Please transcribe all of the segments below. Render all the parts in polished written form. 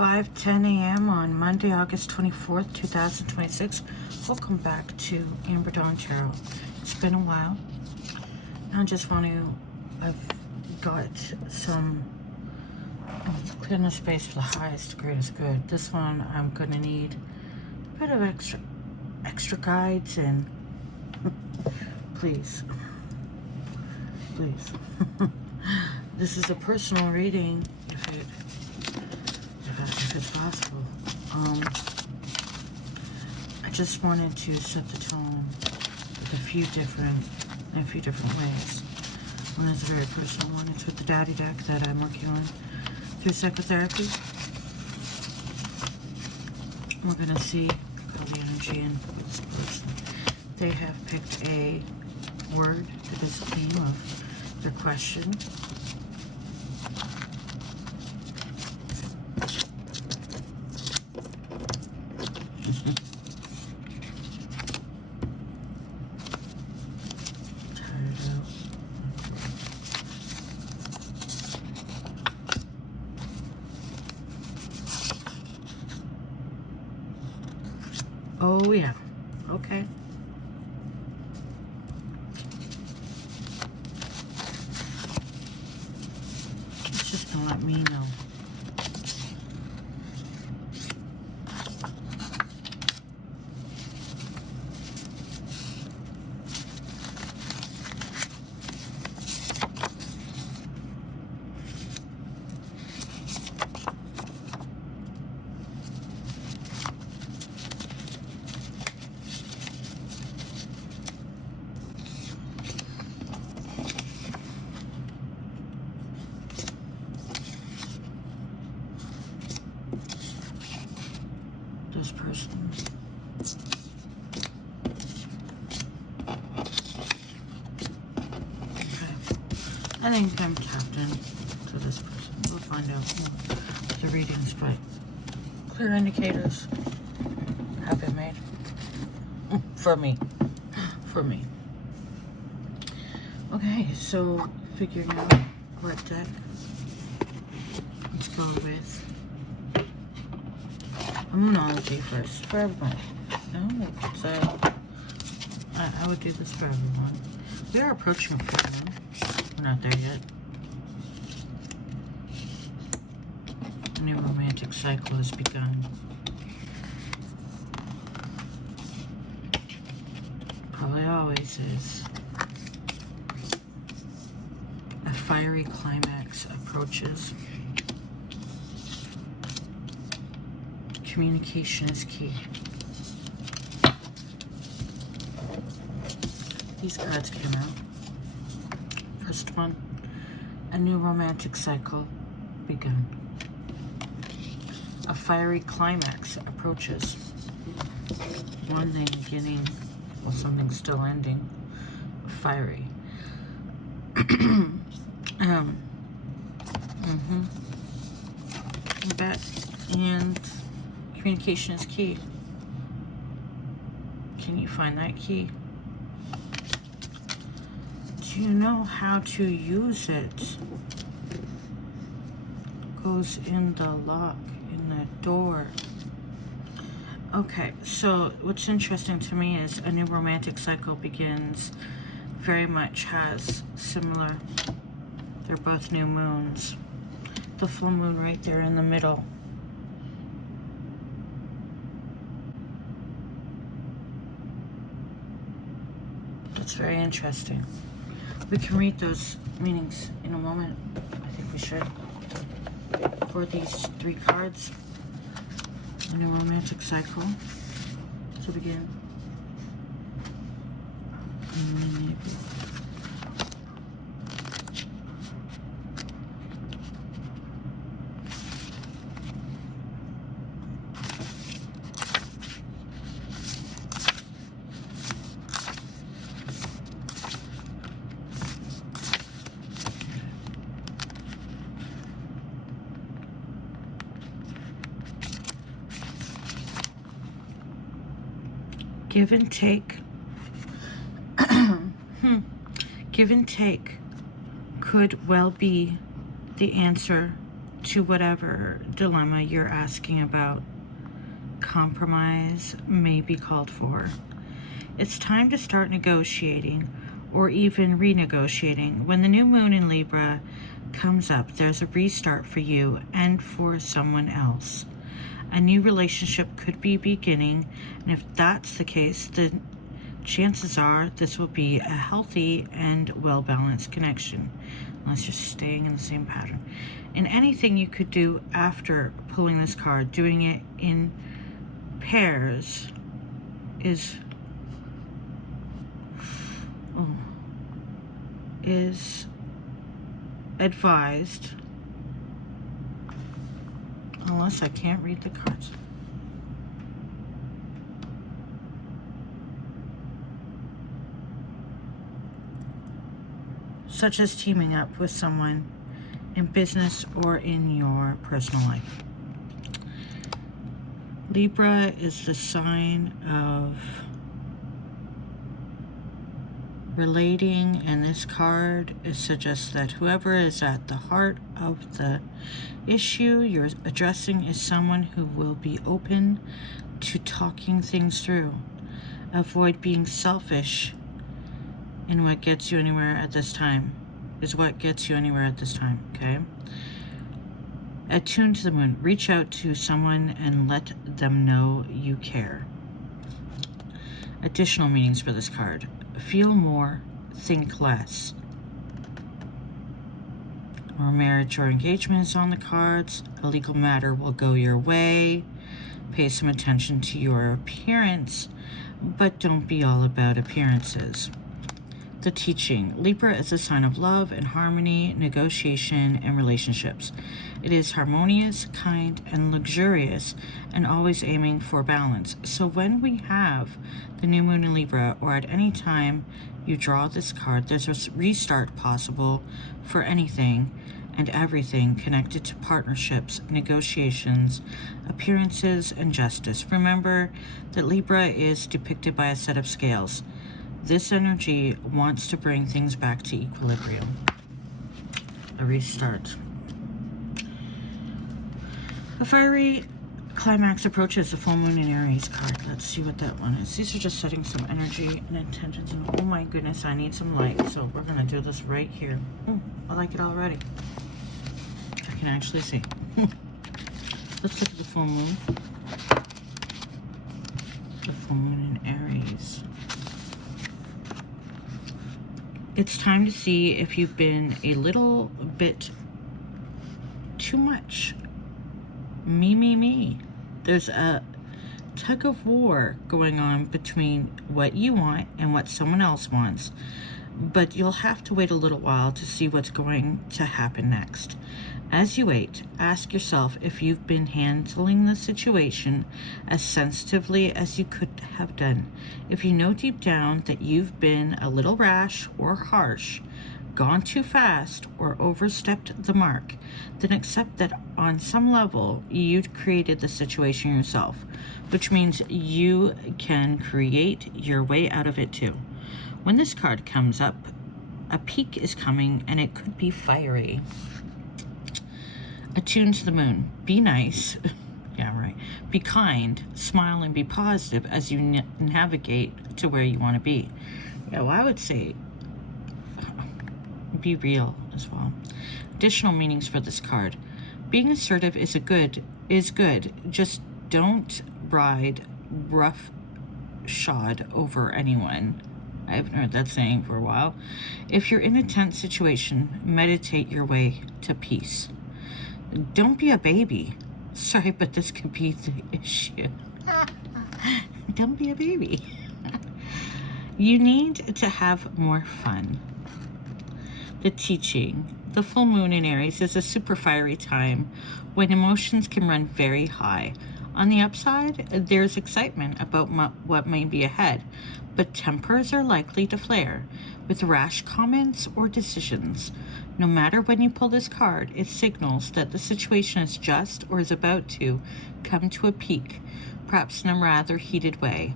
5:10 a.m. on Monday, August 24th, 2026. Welcome back to Amber Dawn Tarot. It's been a while. I just want to, I've got some, clearing the space for the highest, greatest good. This one I'm going to need a bit of extra guides and please. This is a personal reading if it's possible. I just wanted to set the tone with a few different ways. One is a very personal one. It's with the Daddy deck that I'm working on through psychotherapy. We're gonna see how the energy in this person. They have picked a word that is the theme of their question. Oh yeah, okay. It's just gonna let me know. This person. Okay. I think I'm tapped in to this person. We'll find out more with the readings, but clear indicators have been made. For me. For me. Okay, so figuring out what deck. Let's go with Moonology first, for everyone. No, so I would do this for everyone. We are approaching 51. We're not there yet. A new romantic cycle has begun. Probably always is. A fiery climax approaches. Communication is key. These cards came out. First one, a new romantic cycle begun. A fiery climax approaches. One thing beginning, well, something still ending. Fiery. I bet. And communication is key. Can you find that key? Do you know how to use it? Goes in the lock, in the door. Okay, so what's interesting to me is a new romantic cycle begins. Very much has similar. They're both new moons. The full moon right there in the middle. That's very interesting. We can read those meanings in a moment. I think we should. For these three cards, a new romantic cycle to begin. Give and take. Give and take could well be the answer to whatever dilemma you're asking about. Compromise may be called for. It's time to start negotiating or even renegotiating. When the new moon in Libra comes up, there's a restart for you and for someone else. A new relationship could be beginning, and if that's the case, then chances are this will be a healthy and well-balanced connection, unless you're staying in the same pattern. And anything you could do after pulling this card, doing it in pairs, is advised, unless I can't read the cards. Such as teaming up with someone in business or in your personal life. Libra is the sign of relating, and this card suggests that whoever is at the heart of the issue you're addressing is someone who will be open to talking things through. Avoid being selfish in what gets you anywhere at this time, okay? Attune to the moon. Reach out to someone and let them know you care. Additional meanings for this card. Feel more, think less. Or marriage or engagement is on the cards. A legal matter will go your way. Pay some attention to your appearance, but don't be all about appearances. The teaching. Libra is a sign of love and harmony, negotiation, and relationships. It is harmonious, kind, and luxurious, and always aiming for balance. So when we have the new moon in Libra, or at any time you draw this card, there's a restart possible for anything and everything connected to partnerships, negotiations, appearances, and justice. Remember that Libra is depicted by a set of scales. This energy wants to bring things back to equilibrium. A restart. A fiery climax approaches, the full moon in Aries card. Let's see what that one is. These are just setting some energy and intentions. Oh my goodness, I need some light. So we're going to do this right here. I like it already. I can actually see. Let's look at the full moon. The full moon in Aries. It's time to see if you've been a little bit too much me. There's a tug of war going on between what you want and what someone else wants, but you'll have to wait a little while to see what's going to happen next. As you wait, ask yourself if you've been handling the situation as sensitively as you could have done. If you know deep down that you've been a little rash or harsh, gone too fast, or overstepped the mark, then accept that on some level you created the situation yourself, which means you can create your way out of it too. When this card comes up, a peak is coming, and it could be fiery. Attune to the moon. Be nice. Yeah, right. Be kind, smile, and be positive as you navigate to where you want to be. Yeah, well, I would say be real as well. Additional meanings for this card. Being assertive is good. Just don't ride roughshod over anyone. I haven't heard that saying for a while. If you're in a tense situation, meditate your way to peace. Don't be a baby. Sorry, but this could be the issue. Don't be a baby. You need to have more fun. The teaching. The full moon in Aries is a super fiery time when emotions can run very high. On the upside, there's excitement about what may be ahead, but tempers are likely to flare with rash comments or decisions. No matter when you pull this card, it signals that the situation is just or is about to come to a peak, perhaps in a rather heated way.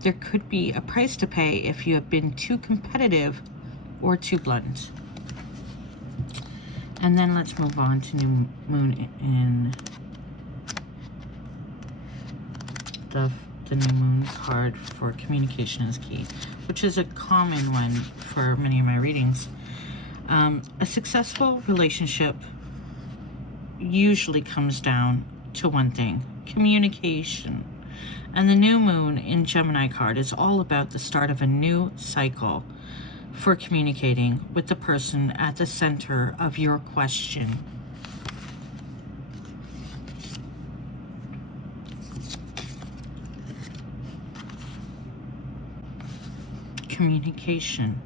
There could be a price to pay if you have been too competitive or too blunt. And then let's move on to new moon in the new moon card for communication is key, which is a common one for many of my readings. A successful relationship usually comes down to one thing: communication. And the new moon in Gemini card is all about the start of a new cycle for communicating with the person at the center of your question. Communication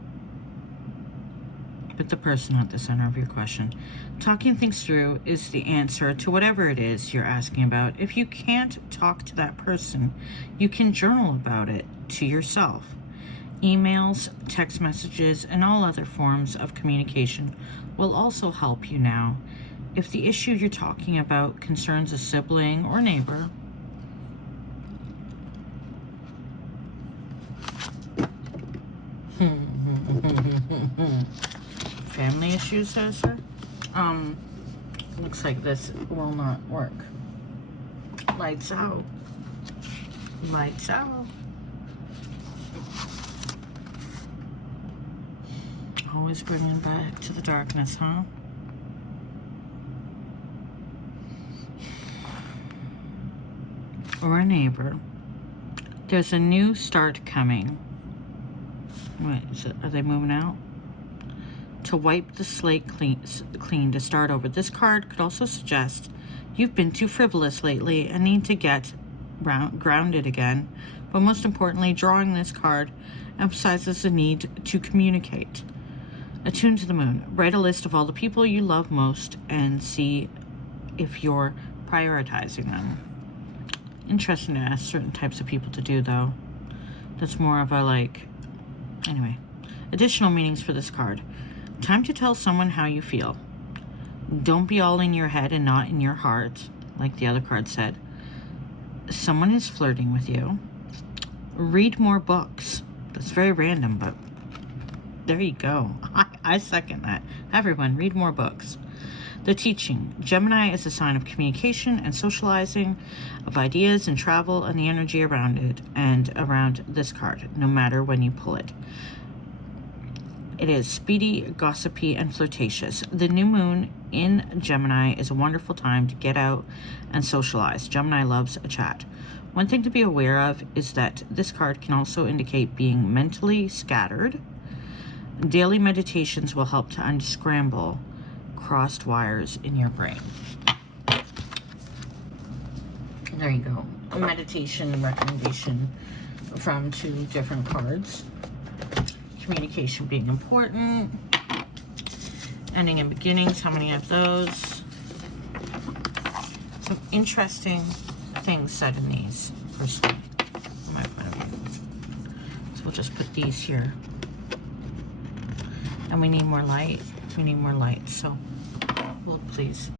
with the person at the center of your question. Talking things through is the answer to whatever it is you're asking about. If you can't talk to that person, you can journal about it to yourself. Emails, text messages, and all other forms of communication will also help you now. If the issue you're talking about concerns a sibling or neighbor, family issues, says her. Looks like this will not work. Lights out. Lights out. Always bringing back to the darkness, huh? Or a neighbor. There's a new start coming. Wait, are they moving out? To wipe the slate clean, to start over. This card could also suggest you've been too frivolous lately and need to get grounded again. But most importantly, drawing this card emphasizes the need to communicate. Attune to the moon. Write a list of all the people you love most and see if you're prioritizing them. Interesting to ask certain types of people to do, though. That's more of a anyway. Additional meanings for this card. Time to tell someone how you feel. Don't be all in your head and not in your heart, like the other card said. Someone is flirting with you. Read more books. That's very random, but there you go. I second that. Everyone, read more books. The teaching. Gemini is a sign of communication and socializing, of ideas and travel and the energy around it and around this card, no matter when you pull it. It is speedy, gossipy, and flirtatious. The new moon in Gemini is a wonderful time to get out and socialize. Gemini loves a chat. One thing to be aware of is that this card can also indicate being mentally scattered. Daily meditations will help to unscramble crossed wires in your brain. There you go. A meditation recommendation from 2 different cards. Communication being important. Ending and beginnings. How many of those? Some interesting things said in these, personally, from my point of view. So we'll just put these here. And we need more light. We need more light. So, well, please.